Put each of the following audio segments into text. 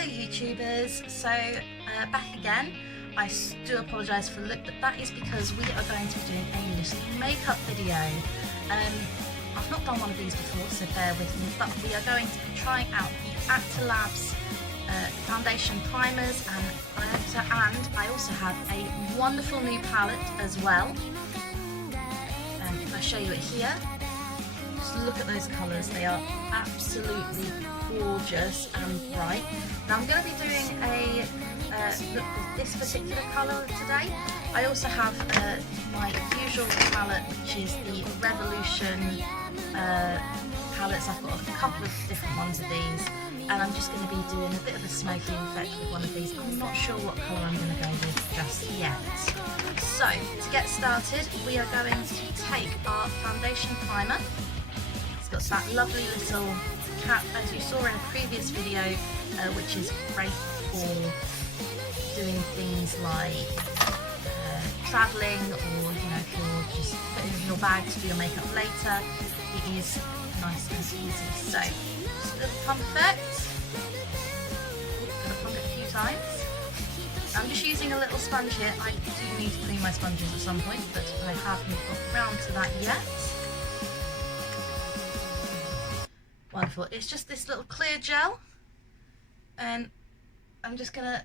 Hello YouTubers, so back again. I do apologise for the look, but that is because we are going to be doing a little makeup video. I've not done one of these before, so bear with me, but we are going to be trying out the acti-labs foundation primers, and I also have a wonderful new palette as well. If I show you it here, just look at those colours, they are absolutely gorgeous and bright. Now I'm going to be doing a look with this particular colour today. I also have my usual palette, which is the Revolution palettes. I've got a couple of different ones of these, and I'm just going to be doing a bit of a smoky effect with one of these. I'm not sure what colour I'm going to go with just yet. So to get started, we are going to take our foundation primer. It's got that lovely little cap, as you saw in a previous video, which is great for doing things like travelling, or if you're just putting it in your bag to do your makeup later. It is nice and easy. So just a little pump effect. Gonna pump it a few times. I'm just using a little sponge here. I do need to clean my sponges at some point, but I haven't got around to that yet. Wonderful. It's just this little clear gel, and I'm just gonna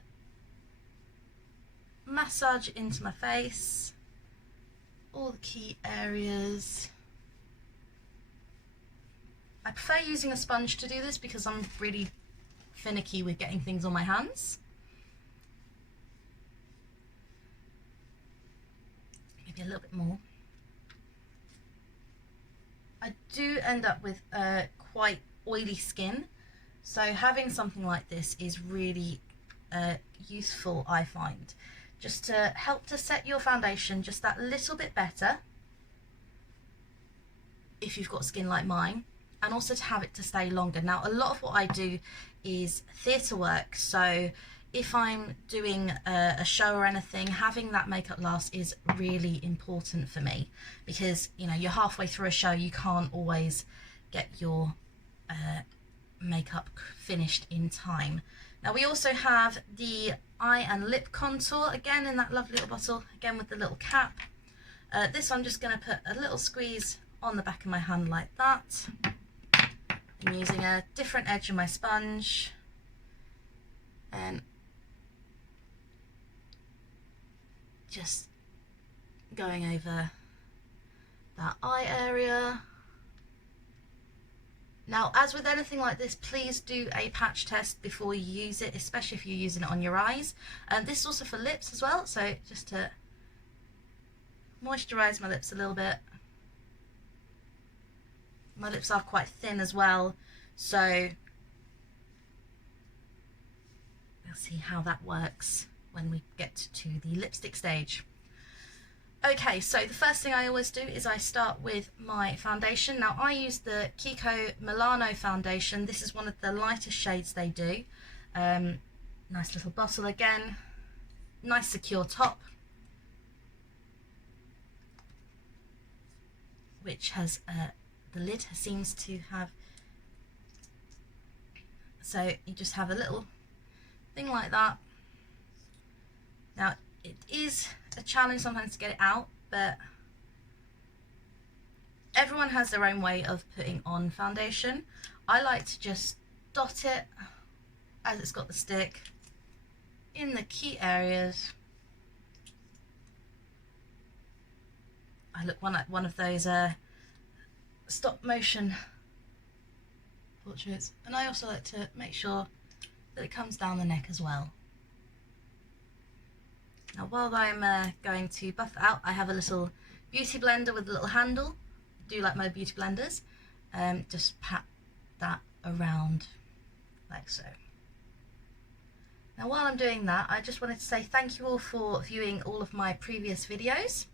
massage into my face, all the key areas. I prefer using a sponge to do this because I'm really finicky with getting things on my hands. Maybe a little bit more. I do end up with quite oily skin, so having something like this is really useful, I find, just to help to set your foundation just that little bit better if you've got skin like mine, and also to have it to stay longer. Now a lot of what I do is theatre work, so if I'm doing a show or anything, having that makeup last is really important for me, because you're halfway through a show, you can't always get your makeup finished in time. Now we also have the eye and lip contour, again in that lovely little bottle, again with the little cap. This I'm just going to put a little squeeze on the back of my hand like that. I'm using a different edge of my sponge, and just going over that eye area. Now, as with anything like this, please do a patch test before you use it, especially if you're using it on your eyes. And this is also for lips as well, so just to moisturize my lips a little bit. My lips are quite thin as well, so we'll see how that works when we get to the lipstick stage. Okay, so the first thing I always do is I start with my foundation. Now I use the Kiko Milano foundation. This is one of the lightest shades they do. Nice little bottle again, nice secure top, which has the lid seems to have, so you just have a little thing like that. Now it is a challenge sometimes to get it out, but everyone has their own way of putting on foundation. I like to just dot it as it's got the stick in the key areas. I look like one of those stop motion portraits, and I also like to make sure that it comes down the neck as well. Now while I'm going to buff it out, I have a little beauty blender with a little handle. I do like my beauty blenders. Just pat that around like so. Now while I'm doing that, I just wanted to say thank you all for viewing all of my previous videos.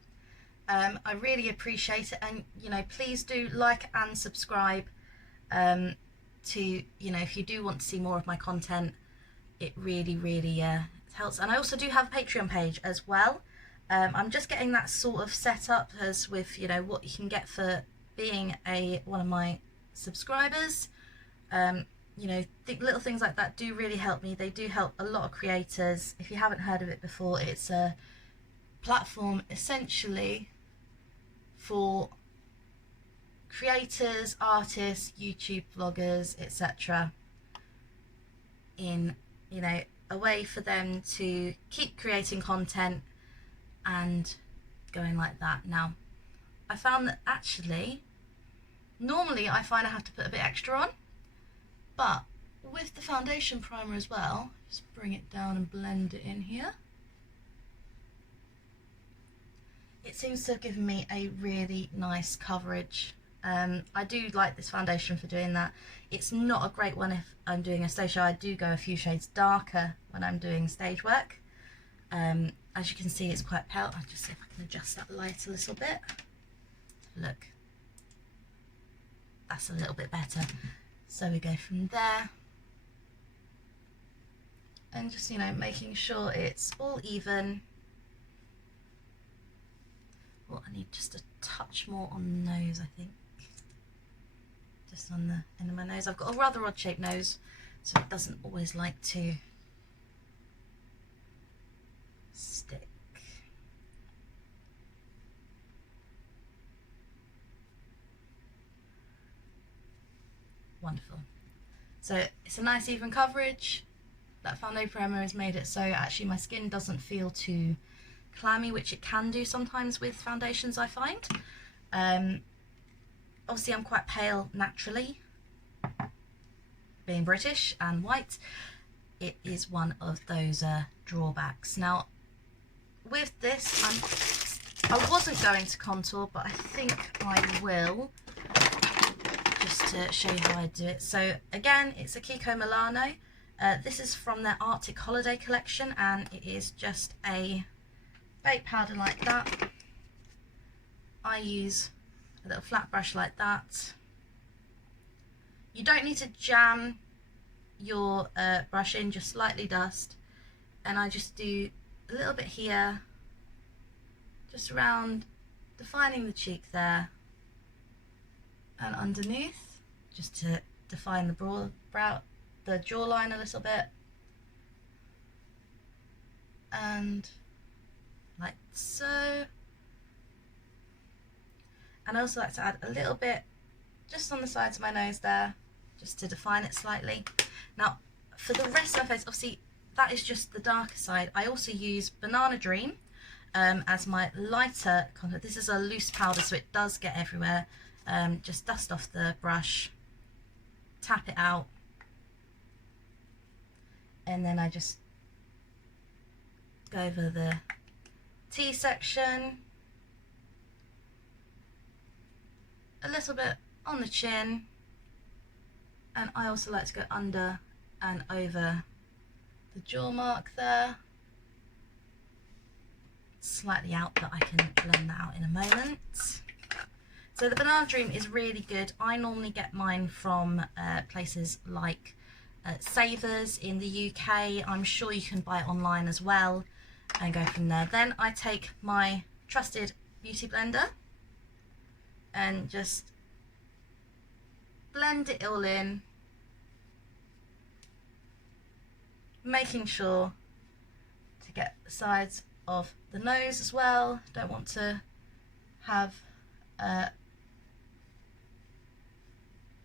I really appreciate it, and please do like and subscribe to if you do want to see more of my content. It really helps. And I also do have a Patreon page as well. I'm just getting that sort of set up as with what you can get for being one of my subscribers. you know, little things like that do really help me. They do help a lot of creators. If you haven't heard of it before, it's a platform essentially for creators, artists, YouTube vloggers, etc. in, you know, a way for them to keep creating content and going like that. Now, I found that actually, normally I find I have to put a bit extra on, but with the foundation primer as well, just bring it down and blend it in here. It seems to have given me a really nice coverage. I do like this foundation for doing that. It's not a great one if I'm doing a stage show. I do go a few shades darker when I'm doing stage work. As you can see, it's quite pale. I'll just see if I can adjust that light a little bit. Look, that's a little bit better. So we go from there, and just, you know, making sure it's all even. Well, I need just a touch more on the nose, I think. Just on the end of my nose. I've got a rather odd shaped nose, so it doesn't always like to stick. Wonderful. So it's a nice even coverage. That foundation primer has made it so actually my skin doesn't feel too clammy, which it can do sometimes with foundations, I find. Obviously I'm quite pale naturally, being British and white. It is one of those drawbacks. Now with this, I wasn't going to contour, but I think I will, just to show you how I do it. So again, it's a Kiko Milano. This is from their Arctic Holiday collection, and it is just a baked powder like that. I use a little flat brush like that. You don't need to jam your brush in, just slightly dust, and I just do a little bit here, just around, defining the cheek there, and underneath, just to define the brow, the jawline a little bit, and like so. And I also like to add a little bit just on the sides of my nose there, just to define it slightly. Now for the rest of my face, obviously that is just the darker side. I also use Banana Dream as my lighter contour. This is a loose powder, so it does get everywhere. Just dust off the brush, tap it out, and then I just go over the T section, a little bit on the chin, and I also like to go under and over the jaw mark there, slightly out, but I can blend that out in a moment. So the Banana Dream is really good. I normally get mine from places like Savers in the UK. I'm sure you can buy it online as well, and go from there. Then I take my trusted beauty blender and just blend it all in, making sure to get the sides of the nose as well. Don't want to have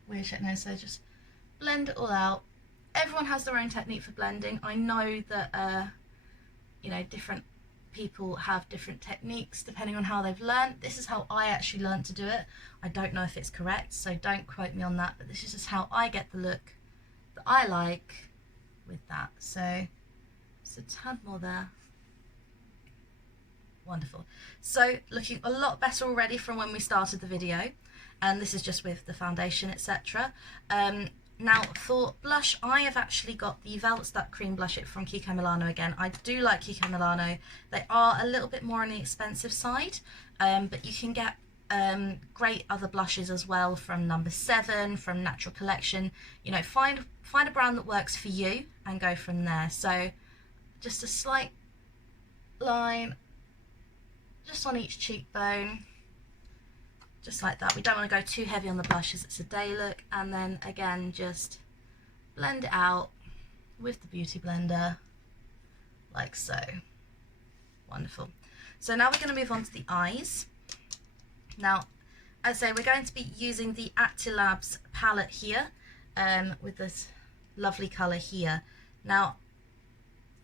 weird shaped nose, so just blend it all out. Everyone has their own technique for blending. I know that you know, different people have different techniques depending on how they've learned. This is how I actually learned to do it. I don't know if it's correct, so don't quote me on that, but this is just how I get the look that I like with that. So just a tad more there. Wonderful. So looking a lot better already from when we started the video, and this is just with the foundation, etc. Now for blush, I have actually got the Velvet Stuck Cream Blush It from Kiko Milano again. I do like Kiko Milano. They are a little bit more on the expensive side, but you can get great other blushes as well from Number 7, from Natural Collection. You know, find a brand that works for you and go from there. So just a slight line just on each cheekbone, just like that. We don't want to go too heavy on the blush as it's a day look, and then again just blend it out with the beauty blender, like so. Wonderful. So now we're going to move on to the eyes. Now, as I say, we're going to be using the acti-labs palette here, with this lovely colour here. Now,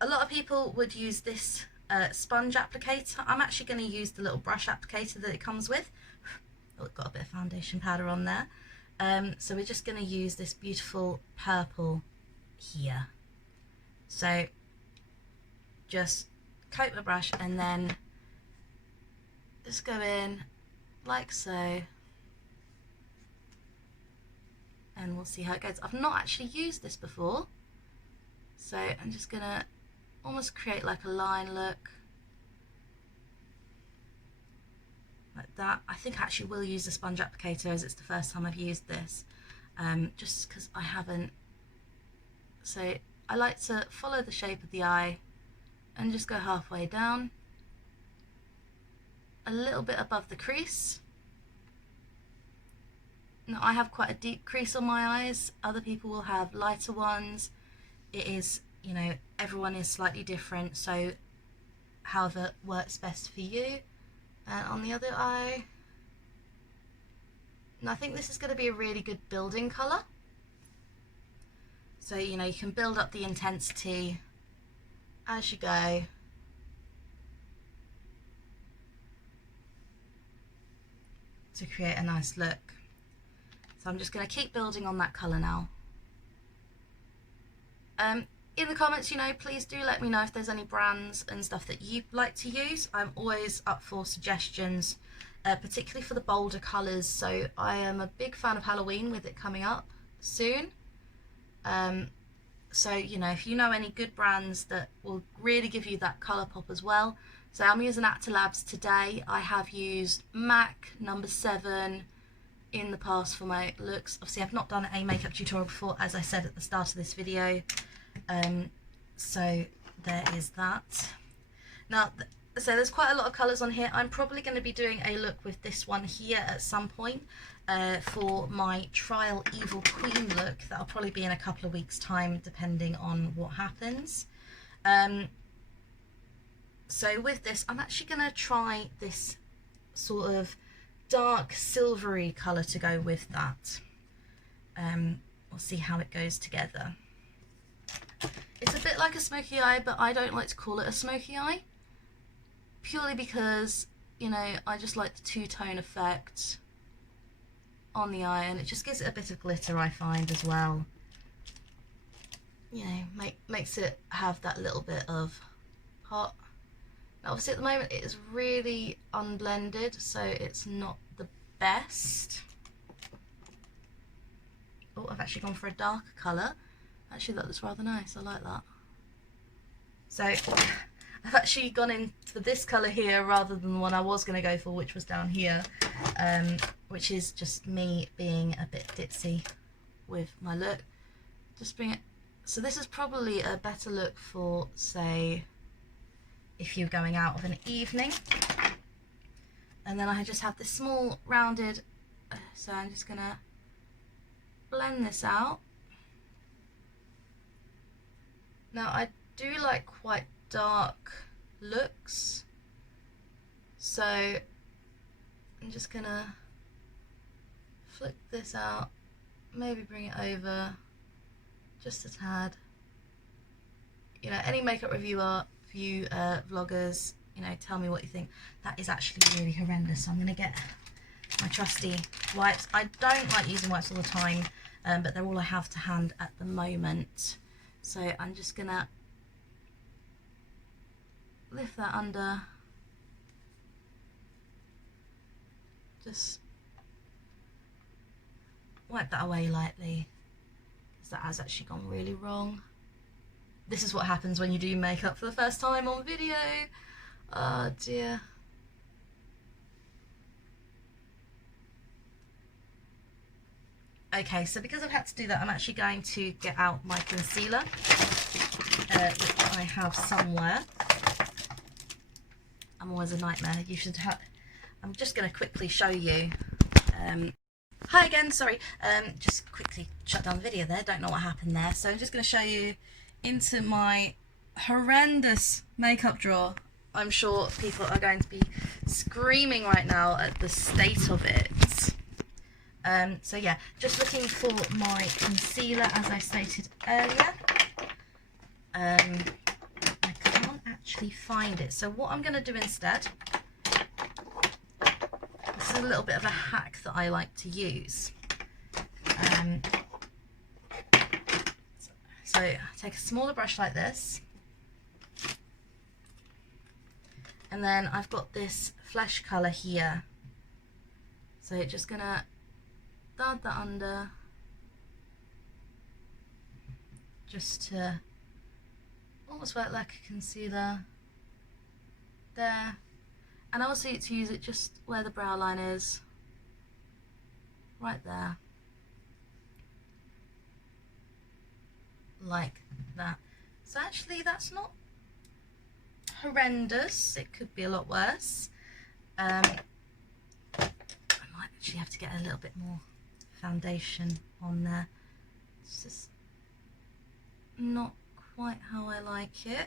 a lot of people would use this sponge applicator. I'm actually going to use the little brush applicator that it comes with. Oh, it's got a bit of foundation powder on there. So we're just going to use this beautiful purple here. So just coat the brush and then just go in like so, and we'll see how it goes. I've not actually used this before, so I'm just gonna almost create like a line look like that. I think I actually will use the sponge applicator as it's the first time I've used this, just because I haven't. So I like to follow the shape of the eye and just go halfway down, a little bit above the crease. Now I have quite a deep crease on my eyes, other people will have lighter ones. It is, you know, everyone is slightly different, so however works best for you. And on the other eye, and I think this is going to be a really good building colour. So, you know, you can build up the intensity as you go. To create a nice look. So I'm just going to keep building on that colour now. In the comments, you know, please do let me know if there's any brands and stuff that you like to use. I'm always up for suggestions, particularly for the bolder colours. So I am a big fan of Halloween with it coming up soon. So, you know, if you know any good brands that will really give you that colour pop as well. So I'm using acti-labs today. I have used MAC number 7 in the past for my looks. Obviously I've not done a makeup tutorial before, as I said at the start of this video. So there is that. Now, so there's quite a lot of colours on here. I'm probably going to be doing a look with this one here at some point for my trial Evil Queen look. That'll probably be in a couple of weeks' time, depending on what happens. So with this, I'm actually going to try this sort of dark silvery colour to go with that. We'll see how it goes together. It's a bit like a smoky eye, but I don't like to call it a smoky eye, purely because, you know, I just like the two-tone effect on the eye, and it just gives it a bit of glitter, I find, as well. You know, makes it have that little bit of pop. Now, obviously at the moment it is really unblended, so it's not the best. Oh, I've actually gone for a darker colour. Actually, that looks rather nice. I like that. So I've actually gone into this colour here rather than the one I was going to go for, which was down here, which is just me being a bit ditzy with my look. Just bring it. So this is probably a better look for, say, if you're going out of an evening. And then I just have this small rounded, so I'm just going to blend this out. Now I do like quite dark looks, so I'm just gonna flick this out, maybe bring it over just a tad. You know, any makeup reviewer, vloggers, you know, tell me what you think. That is actually really horrendous, so I'm gonna get my trusty wipes. I don't like using wipes all the time, but they're all I have to hand at the moment. So I'm just gonna lift that under, just wipe that away lightly, because that has actually gone really wrong. This is what happens when you do makeup for the first time on video. Oh dear. Okay, so because I've had to do that, I'm actually going to get out my concealer, which I have somewhere. I'm always a nightmare. You should have. I'm just going to quickly show you. Hi again, sorry. Just quickly shut down the video there, don't know what happened there. So I'm just going to show you into my horrendous makeup drawer. I'm sure people are going to be screaming right now at the state of it. So yeah, just looking for my concealer as I stated earlier. I can't actually find it. So what I'm going to do instead, this is a little bit of a hack that I like to use. So take a smaller brush like this. And then I've got this flesh colour here. So just going to dab that under, just to almost work like a concealer there. And I also like to use it just where the brow line is, right there, like that. So actually that's not horrendous, it could be a lot worse. I might actually have to get a little bit more foundation on there. It's just not quite how I like it.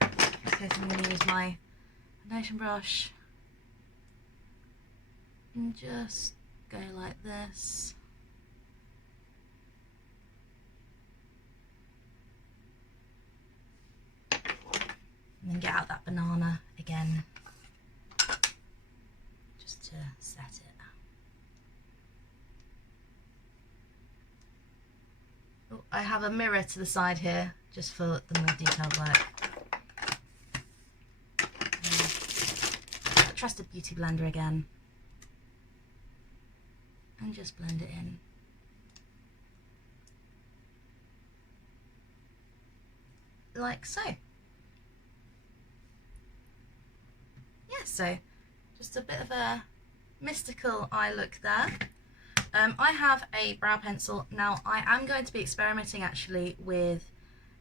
Okay, so I'm going to use my foundation brush and just go like this. And then get out that banana again, just to set it. Oh, I have a mirror to the side here, just for the more detailed work. A trusted beauty blender again. And just blend it in. Like so. Yeah, so just a bit of a mystical eye look there. I have a brow pencil. Now I am going to be experimenting actually with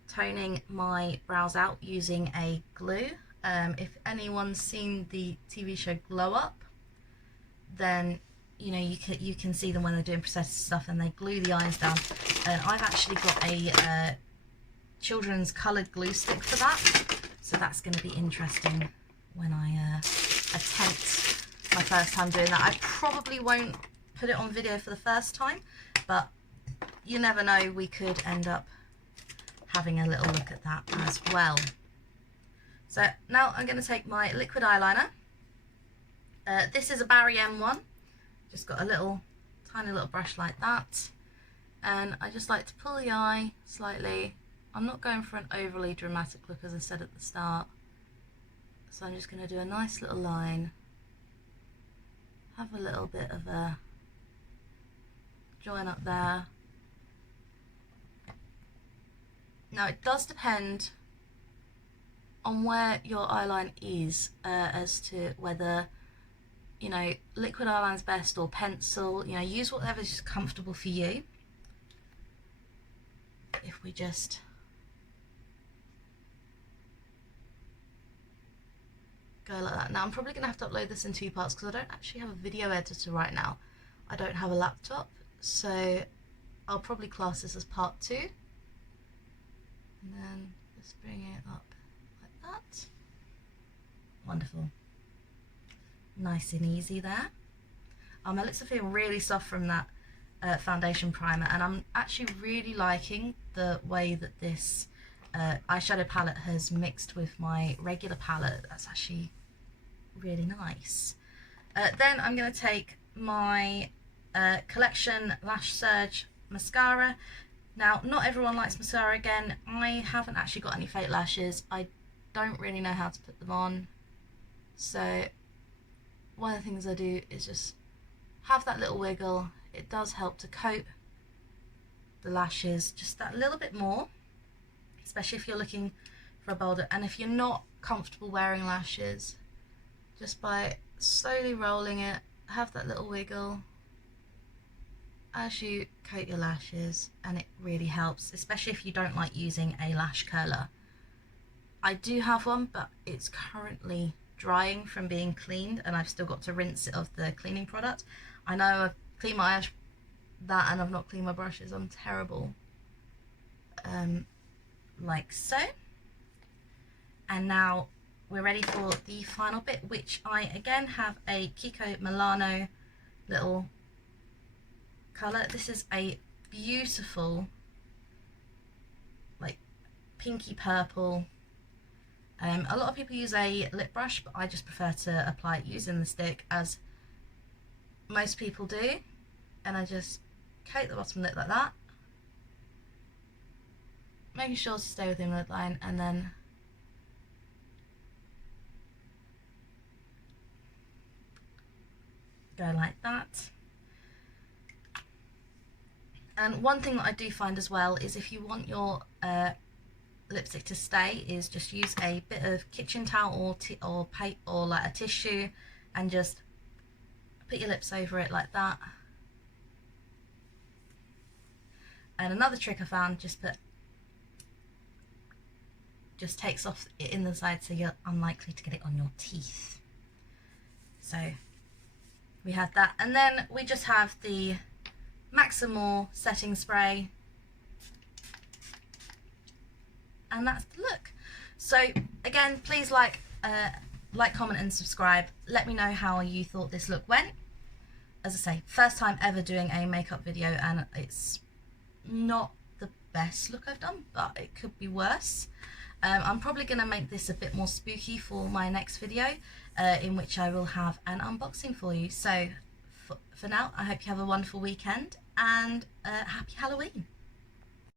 toning my brows out using a glue. If anyone's seen the TV show Glow Up, then you know you can see them when they're doing prosthetic stuff and they glue the eyes down. And I've actually got a children's coloured glue stick for that, so that's going to be interesting when I attempt my first time doing that. I probably won't put it on video for the first time, but you never know, we could end up having a little look at that as well. So now I'm going to take my liquid eyeliner. This is a Barry M1, just got a little tiny little brush like that, and I just like to pull the eye slightly. I'm not going for an overly dramatic look, as I said at the start, so I'm just going to do a nice little line, have a little bit of a join up there. Now it does depend on where your eyeline is as to whether, you know, liquid eyeline's best or pencil. You know, use whatever's comfortable for you. If we just go like that. Now I'm probably going to have to upload this in 2 parts because I don't actually have a video editor right now. I don't have a laptop, so I'll probably class this as part 2. And then just bring it up like that. Wonderful. Nice and easy there. My lips are feeling really soft from that foundation primer, and I'm actually really liking the way that this eyeshadow palette has mixed with my regular palette. That's actually really nice. Then I'm going to take my Collection Lash Surge mascara. Now, not everyone likes mascara. Again, I haven't actually got any fake lashes. I don't really know how to put them on. So one of the things I do is just have that little wiggle. It does help to coat the lashes just that little bit more, especially if you're looking for a bolder. And if you're not comfortable wearing lashes, just by slowly rolling it, have that little wiggle as you coat your lashes, and it really helps, especially if you don't like using a lash curler. I do have one, but it's currently drying from being cleaned, and I've still got to rinse it of the cleaning product. I know I've cleaned my that, and I've not cleaned my brushes. I'm terrible. Like so. And now we're ready for the final bit, which I again have a Kiko Milano little colour. This is a beautiful like pinky purple. A lot of people use a lip brush, but I just prefer to apply it using the stick, as most people do. And I just coat the bottom lip like that, making sure to stay within the lid line, and then go like that. And one thing that I do find as well is if you want your lipstick to stay, is just use a bit of kitchen towel or like a tissue, and just put your lips over it like that. And another trick I found, just takes off it in the side, so you're unlikely to get it on your teeth. So we had that, and then we just have the Maximal setting spray, and that's the look. So again, please like, comment and subscribe. Let me know how you thought this look went. As I say, first time ever doing a makeup video, and it's not the best look I've done, but it could be worse. I'm probably going to make this a bit more spooky for my next video, in which I will have an unboxing for you. So for now, I hope you have a wonderful weekend, and happy Halloween.